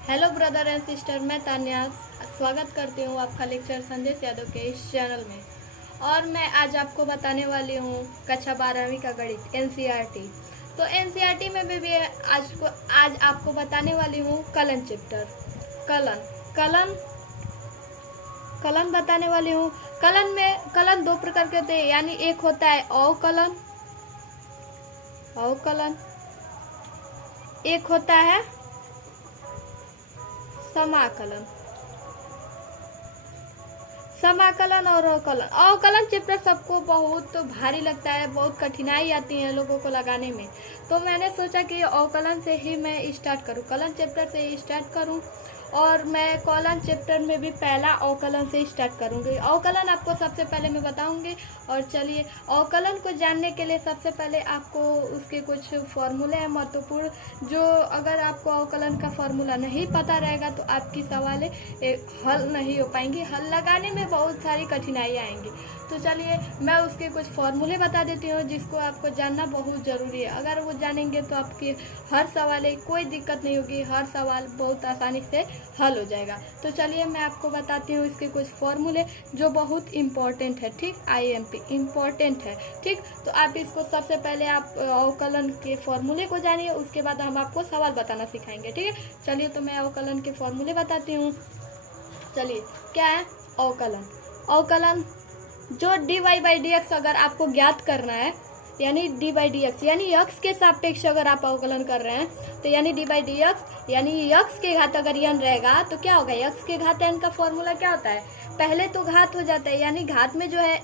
Hello brother and sister, मैं तान्या स्वागत करती हूँ आपका लेक्चर संदेश यादव के इस चैनल में। और मैं आज आपको बताने वाली हूँ कक्षा 12वीं का गणित एनसीईआरटी। तो एनसीईआरटी में भी आज आपको बताने वाली हूँ कलन चैप्टर। कलन बताने वाली हूँ। कलन दो प्रकार के होते हैं, यानी एक होता है अवकलन, एक होता है समाकलन और अवकलन चैप्टर सबको बहुत भारी लगता है, बहुत कठिनाई आती है लोगों को लगाने में। तो मैंने सोचा कि अवकलन से ही मैं स्टार्ट करूं, कलन चैप्टर से ही स्टार्ट करूं। और मैं कॉलन चैप्टर में भी पहला अवकलन से स्टार्ट करूंगी। अवकलन आपको सबसे पहले मैं बताऊंगी। और चलिए, अवकलन को जानने के लिए सबसे पहले आपको उसके कुछ फॉर्मूले हैं महत्वपूर्ण, जो अगर आपको अवकलन का फॉर्मूला नहीं पता रहेगा तो आपकी सवालें हल नहीं हो पाएंगी, हल लगाने में बहुत सारी कठिनाइयाँ आएंगी। तो चलिए, मैं उसके कुछ फॉर्मूले बता देती हूँ जिसको आपको जानना बहुत ज़रूरी है। अगर वो जानेंगे तो आपकी हर सवाल कोई दिक्कत नहीं होगी, हर सवाल बहुत आसानी से हल हो जाएगा। तो चलिए, मैं आपको बताती हूँ इसके कुछ फॉर्मूले जो बहुत इम्पोर्टेंट है। ठीक, IMP इम्पोर्टेंट है। ठीक, तो आप इसको सबसे पहले आप अवकलन के फॉर्मूले को जानिए, उसके बाद हम आपको सवाल बताना सिखाएंगे। ठीक है, चलिए, तो मैं अवकलन के फॉर्मूले बताती हूँ। चलिए, क्या है अवकलन? जो dy/dx अगर आपको ज्ञात करना है, यानी dy/dx यानी x के सापेक्ष अगर आप अवकलन कर रहे हैं, तो यानी dy/dx यानी x के घात अगर n रहेगा तो क्या होगा? x के घात n का फॉर्मूला क्या होता है? पहले तो घात हो जाता है, यानी घात में जो है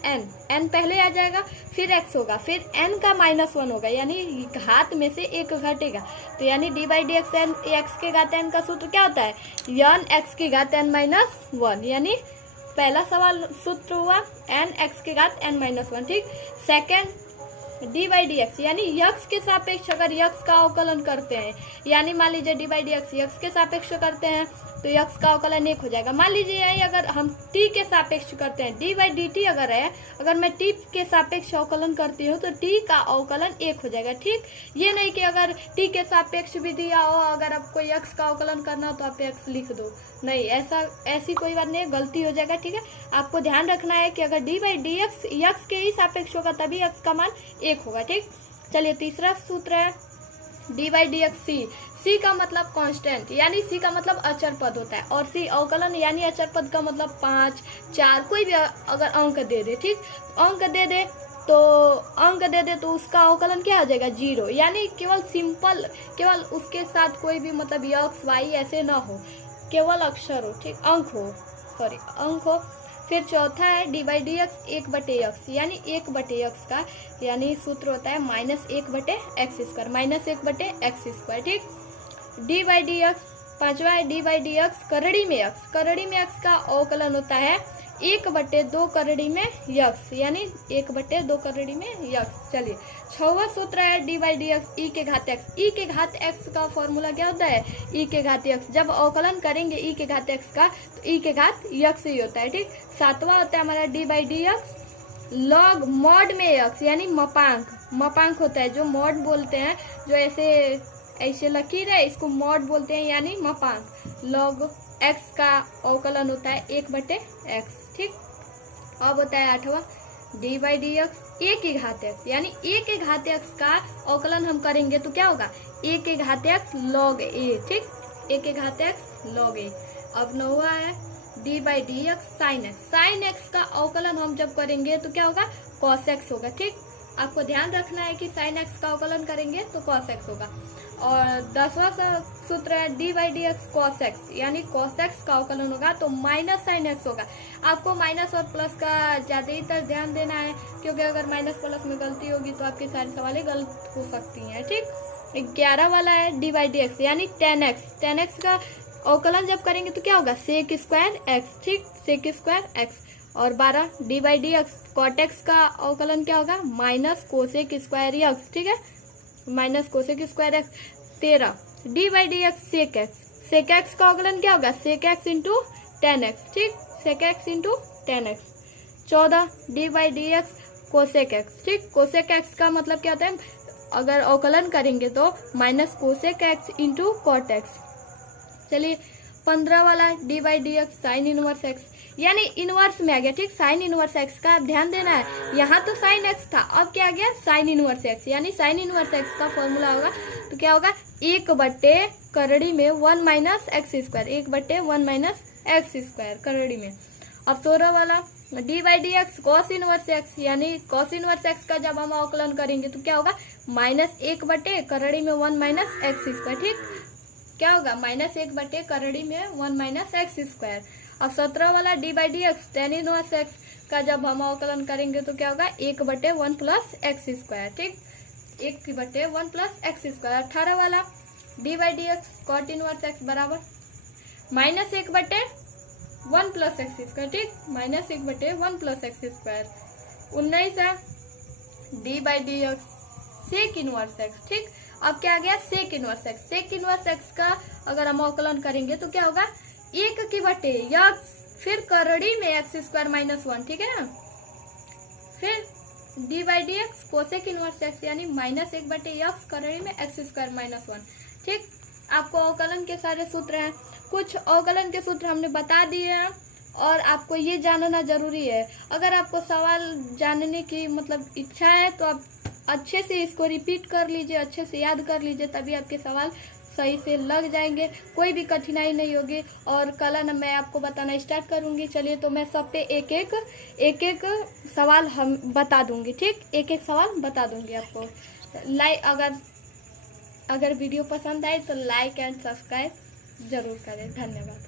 n पहले आ जाएगा, फिर x होगा, फिर n का -1 होगा, यानी घात में से एक घटेगा। तो यानी dy/dx x के घात n का सूत्र क्या होता है? n x की घात n-1, यानी पहला सवाल सूत्र हुआ n x के घात n-1। ठीक, सेकेंड dy/dx यानी x के सापेक्ष अगर x का अवकलन करते हैं, यानी मान लीजिए dy/dx x के सापेक्ष करते हैं तो x का अवकलन 1 हो जाएगा। मान लीजिए यही अगर हम t के सापेक्ष करते हैं, dy/dt अगर है, अगर मैं t के सापेक्ष अवकलन करती हूँ तो t का अवकलन 1 हो जाएगा। ठीक, ये नहीं कि अगर t के सापेक्ष भी दिया हो, अगर आपको x का अवकलन करना हो तो आप x लिख दो, नहीं, ऐसी कोई बात नहीं है, गलती हो जाएगा। ठीक है, आपको ध्यान रखना है कि अगर dy/dx x के ही सापेक्ष होगा तभी x का मान 1 होगा। ठीक, चलिए, तीसरा सूत्र है dy/dx c का मतलब कांस्टेंट, यानी c का मतलब अचर पद होता है, और c अवकलन यानी अचर पद का मतलब 5, 4 कोई भी अगर अंक दे दे। ठीक, अंक दे दे तो उसका अवकलन क्या हो जाएगा? 0, यानी केवल उसके साथ कोई भी मतलब x y ऐसे ना हो, केवल अक्षर हो। ठीक, अंक हो। फिर चौथा है dy/dx 1/x, यानी 1/x का यानी सूत्र होता है -1/x²। ठीक, dy/dx पांचवा है dy/dx करड़ी में x का अवकलन होता है 1/2 करड़ी में x, यानी 1/2 करड़ी में x। चलिए, छठवां सूत्र है dy/dx e के घात x का फॉर्मूला क्या होता है? e के घात x। जब अवकलन करेंगे e के घात x का तो e के घात x ही होता है। ठीक, सातवां होता है हमारा dy/dx log मॉड में x, यानी मपांक होता है, जो मॉड बोलते हैं, जो ऐसे लकीर है इसको मॉड बोलते हैं, यानी मपांक। log x का अवकलन होता है 1/x। ठीक, अब होता है आठवां dy/dx a के घात x, यानी a के घात x का अवकलन हम करेंगे तो क्या होगा? a के घात x log a। ठीक, a के घात x log a। अब नौवा है dy/dx sin x का अवकलन हम जब करेंगे तो क्या होगा? cos x होगा। ठीक, आपको ध्यान रखना है कि sin x का अवकलन करेंगे तो cos x होगा। और 10वां सूत्र है dy/dx cos x, यानी cos x का अवकलन होगा तो -sin x होगा। आपको माइनस और प्लस का ज्यादातर ध्यान देना है, क्योंकि अगर माइनस प्लस में गलती होगी तो आपकी सारी सवालें गलत हो सकती हैं। ठीक, 11 वाला है dy/dx यानी tan x का अवकलन जब करेंगे तो क्या होगा? sec²x। ठीक, sec²x। और 12 dy/dx cot x का अवकलन क्या होगा? -cosec²x। ठीक है, -cosec²x। 13 dy/dx sec x का अवकलन क्या होगा? sec x × tan x। ठीक, sec x × tan x। 14 dy/dx cosec x। ठीक, cosec x का मतलब क्या होता है? अगर अवकलन करेंगे तो -cosec x × cot x। चलिए 15 वाला D by D x sign inverse x, यानी इनवर्स में आ गया, ठीक। साइन इनवर्स एक्स का ध्यान देना है, यहाँ तो साइन एक्स था, अब क्या आ गया साइन इनवर्स एक्स, यानी साइन इनवर्स एक्स का फॉर्मूला होगा तो क्या होगा 1/करड़ी में 1 minus x square, 1/1 minus x square करड़ी में। अब 16 वाला D by D x cos inverse x, यानी कॉस इनवर्स एक्स का जब हम अवकलन करेंगे तो क्या होगा -1/करड़ी में 1 माइनस एक्स स्क्वायर, ठीक। क्या होगा -1/करड़ी में 1 माइनस एक्स स्क्वायर। अब 17 वाला D by D x tan inverse x का जब हम अवकलन करेंगे तो क्या होगा 1/1 प्लस एक्स स्क्वायर, ठीक। 1/1 प्लस एक्स स्क्वायर। 18 वाला D by D X cot inverse X बराबर -1/1 प्लस एक्स स्क्वायर, ठीक। -1/1 plus X square. 19 D by D X sec inverse X, ठीक। अब क्या आ गया sec inverse X, sec inverse x का अगर हम अवकलन करेंगे तो क्या होगा 1/, या फिर करड़ी में एक्स स्क्वायर -1, ठीक है ना। फिर D by D x cosec inverse x, यानी -1/x करड़ी में एक्स स्क्वायर -1, ठीक। आपको अवकलन के सारे सूत्र हैं, कुछ अवकलन के सूत्र हमने बता दिए हैं और आपको ये जानना जरूरी है। अगर आपको सवाल जानने की मतलब इच्छा है तो आप अच्छे से इसको रिपीट कर लीजिए, अच्छे से याद कर लीजिए, तभी आपके सवाल सही से लग जाएंगे, कोई भी कठिनाई नहीं होगी। और कल न मैं आपको बताना स्टार्ट करूंगी। चलिए तो मैं सब पे एक एक सवाल हम बता दूंगी, ठीक। एक एक सवाल बता दूंगी आपको। अगर वीडियो पसंद आए तो लाइक एंड सब्सक्राइब जरूर करें। धन्यवाद।